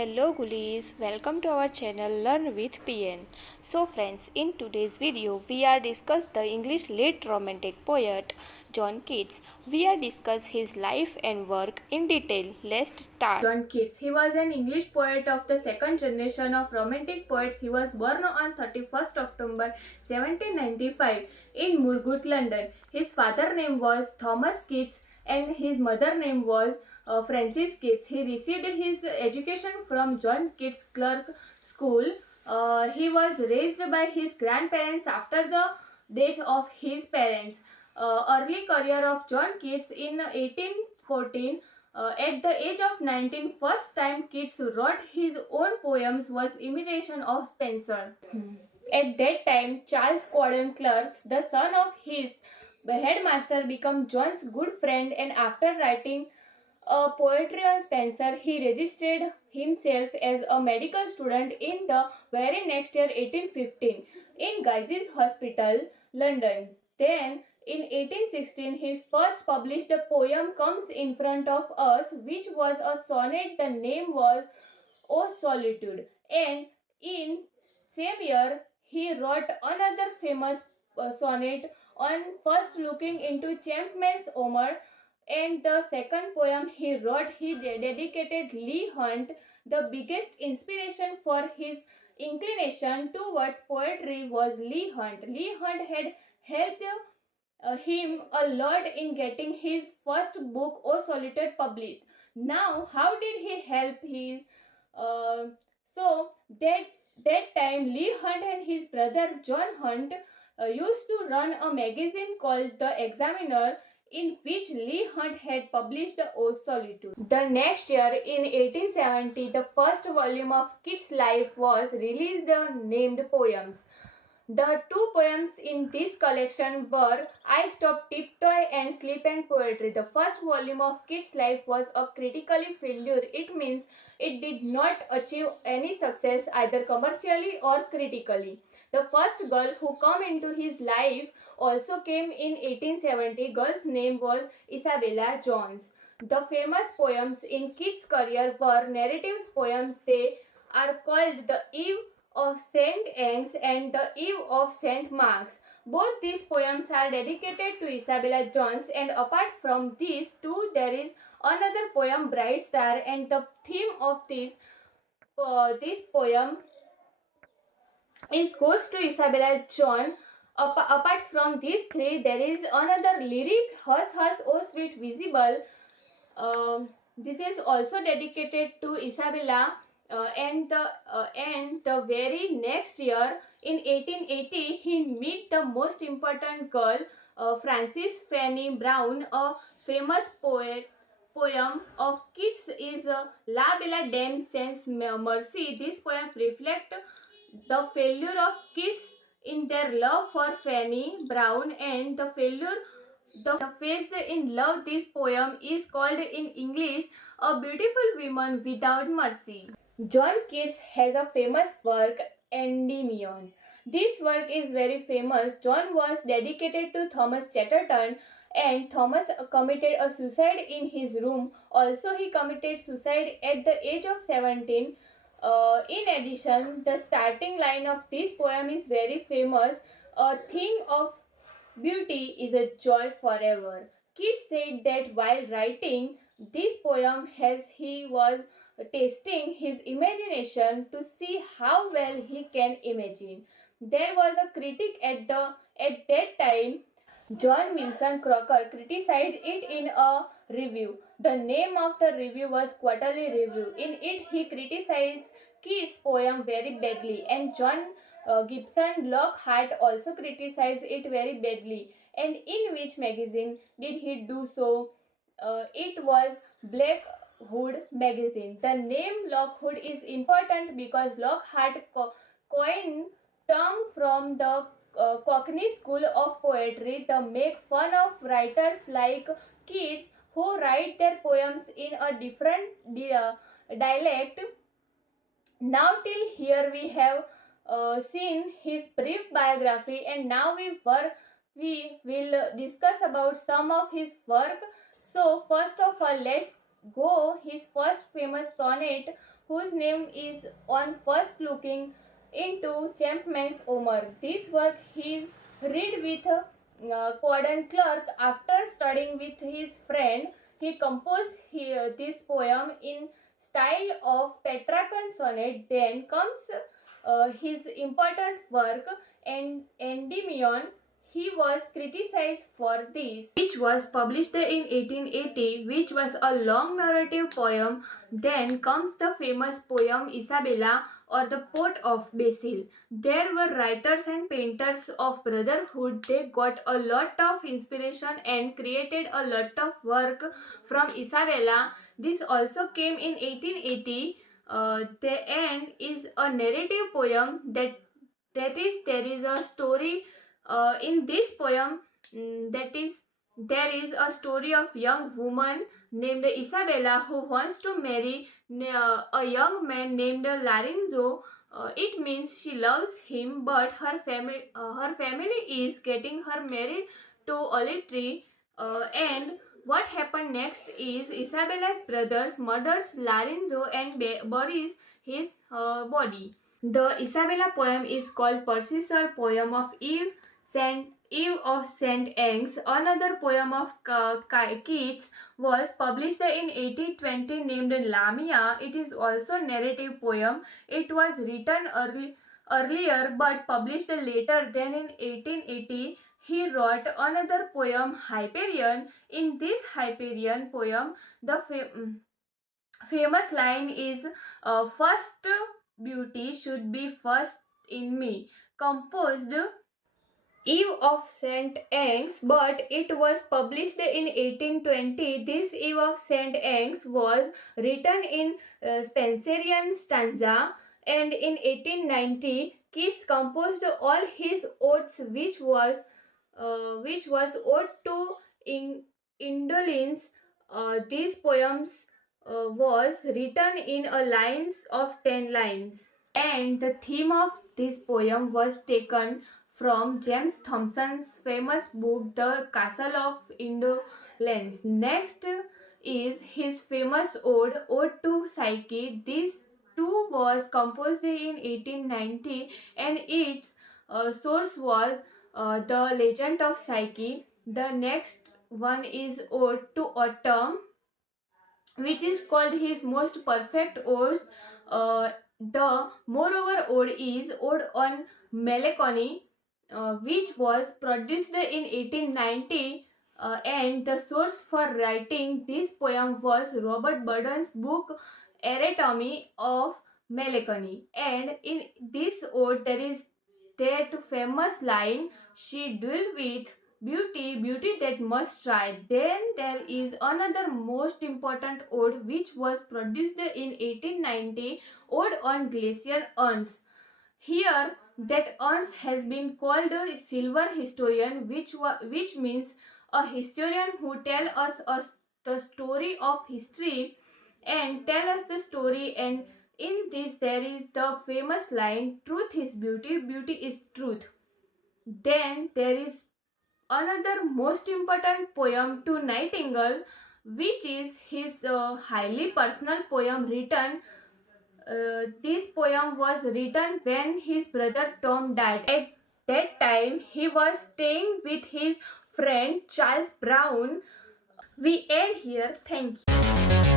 Hello Gulis, welcome to our channel Learn with PN. So friends, in today's video we are discuss the English late romantic poet John Keats. We are discuss his life and work in detail. Let's start. John Keats. He was an English poet of the second generation of Romantic poets. He was born on 31st October 1795 in Moorgate, London. His father name was Thomas Keats and his mother name was Frances Keats. He received his education from John Keats Clerk School. He was raised by his grandparents after the death of his parents. Early career of John Keats in 1814. At the age of 19, first time Keats wrote his own poems was imitation of Spenser. At that time, Charles Cordon Clerk, the son of his headmaster, became John's good friend, and after writing a poetry on Spenser, he registered himself as a medical student in the very next year, 1815, in Guy's Hospital, London. Then, in 1816, his first published poem comes in front of us, which was a sonnet. The name was O Solitude. And in same year, he wrote another famous sonnet on first looking into Champman's Homer, and the second poem he wrote he dedicated Leigh Hunt. The biggest inspiration for his inclination towards poetry was Leigh Hunt. Leigh Hunt had helped him a lot in getting his first book O Solitude published. Now, how did he help his uh, so that time Leigh Hunt and his brother John Hunt used to run a magazine called The Examiner, in which Leigh Hunt had published O Solitude. The next year, in 1870, the first volume of Keats' life was released named Poems. The two poems in this collection were I Stop Tiptoe and Sleep and Poetry. The first volume of Keats' life was a critically failure. It means it did not achieve any success either commercially or critically. The first girl who came into his life also came in 1870. Girl's name was Isabella Jones. The famous poems in Keats' career were narrative poems. They are called The Eve of St. Anne's and The Eve of St. Mark's. Both these poems are dedicated to Isabella Jones, and apart from these two, there is another poem, Bright Star, and the theme of this poem is goes to Isabella John. Apart from these three, there is another lyric, Hush Hush O Sweet Visible. This is also dedicated to Isabella, and the very next year in 1880 he met the most important girl, Frances Fanny Brown. A famous poem of Keats is La Bella Dame Sans Mercy. This poem reflects the failure of Keats in their love for Fanny Brown and the failure the faced in love. This poem is called in English A Beautiful Woman Without Mercy. John Keats has a famous work, Endymion. This work is very famous. John was dedicated to Thomas Chatterton, and Thomas committed a suicide in his room. Also, he committed suicide at the age of 17. In addition, the starting line of this poem is very famous. A thing of beauty is a joy forever. Keats said that while writing this poem, as he was testing his imagination to see how well he can imagine. There was a critic at that time, John Wilson Crocker, criticized it in a review. The name of the review was Quarterly Review. In it, he criticized Keats' poem very badly, and John Gibson Lockhart also criticized it very badly. And in which magazine did he do so? It was Blackwood magazine. The name Lockwood is important because Lockhart coined term from the Cockney School of Poetry. They make fun of writers like Keats who write their poems in a different dialect. Now till here we have seen his brief biography, and now we will discuss about some of his work. So first of all, let's go his first famous sonnet whose name is on first looking into Champman's Omer. This work he read with a cordon clerk after studying with his friend. He composed this poem in style of Petrarchan sonnet. Then comes his important work Endymion. He was criticized for this, which was published in 1880, which was a long narrative poem. Then comes the famous poem Isabella or the Port of Basil. There were writers and painters of brotherhood. They got a lot of inspiration and created a lot of work from Isabella. This also came in 1880. The end is a narrative poem there is a story in this poem. That is there is a story of young woman named Isabella who wants to marry a young man named Larinzo. It means she loves him, but her family is getting her married to Olitri. And what happened next is Isabella's brothers murders Larinzo and buries his body. The Isabella poem is called Persicer poem of Eve of Saint Anne's. Another poem of Keats was published in 1820 named Lamia. It is also narrative poem. It was written earlier but published later than in 1880. He wrote another poem Hyperion. In this Hyperion poem, the famous line is first beauty should be first in me, composed Eve of St. Anne's, but it was published in 1820. This Eve of St. Anne's was written in Spenserian stanza, and in 1890 Keats composed all his odes, which was ode to indolence. These poems was written in a lines of 10 lines, and the theme of this poem was taken from James Thomson's famous book The Castle of Indolence. Next is his famous ode to Psyche. This too was composed in 1890, and its source was The Legend of Psyche. The next one is Ode to Autumn, which is called his most perfect ode. The moreover ode is Ode on Melancholy, which was produced in 1890. And the source for writing this poem was Robert Burton's book Anatomy of Melancholy. And in this ode there is that famous line, she dwell with beauty that must try. Then there is another most important ode which was produced in 1890, Ode on Glacier Urns. Here that urns has been called a silver historian, which means a historian who tell us the story of history and tell us the story. And in this there is the famous line, truth is beauty, beauty is truth. Then there is another most important poem to Nightingale, which is his highly personal poem written. This poem was written when his brother Tom died. At that time, he was staying with his friend Charles Brown. We end here. Thank you.